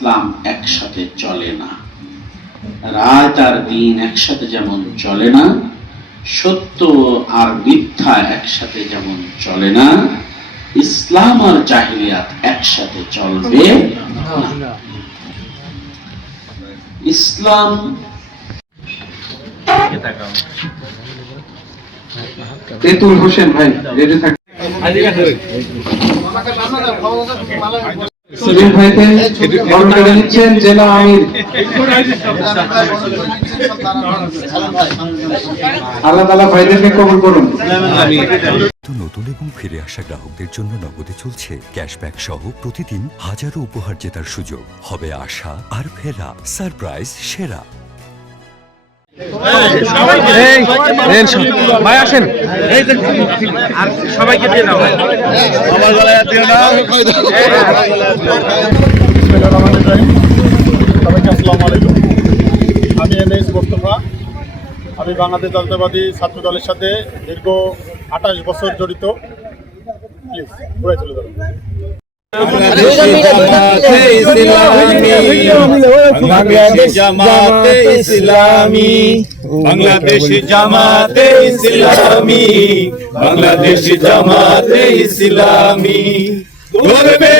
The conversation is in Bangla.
ইসলাম একসাথে চলে না। রাত আর দিন একসাথে যেমন চলে না, সত্য আর মিথ্যা একসাথে যেমন চলে না, ইসলাম আর জাহিলিয়াত একসাথে চলবে না। ইসলাম তেতুল হোসেন ভাই রেডি থাকেন। সেলিম ভাইকে বরণ নিচ্ছেন জেলা আমির। আল্লাহ তাআলা ভাইদেরকে কবুল করুন। নতুন এবং ফিরে আসা গ্রাহকদের জন্য নগদে চলছে ক্যাশব্যাক সহ প্রতিদিন হাজারো উপহার জেতার সুযোগ। হবে আশা আর ফেরা, সারপ্রাইজ সেরা। ভাই আসেন, সবাইকে দিয়ে দাও। আমার গলায় দিও না। সবাইকে আসসালামু আলাইকুম। আমি এমএস মোস্তফা। আমি বাংলাদেশ জাতীয়তাবাদী ছাত্র দলের সাথে দীর্ঘ 28 বছর জড়িত। প্লিজ ঘুরে চলে যাবেন। বাংলাদেশ জামাতে ইসলামী, বাংলাদেশ জামাতে ইসলামী, বাংলাদেশ জামাতে ইসলামী, গর্বে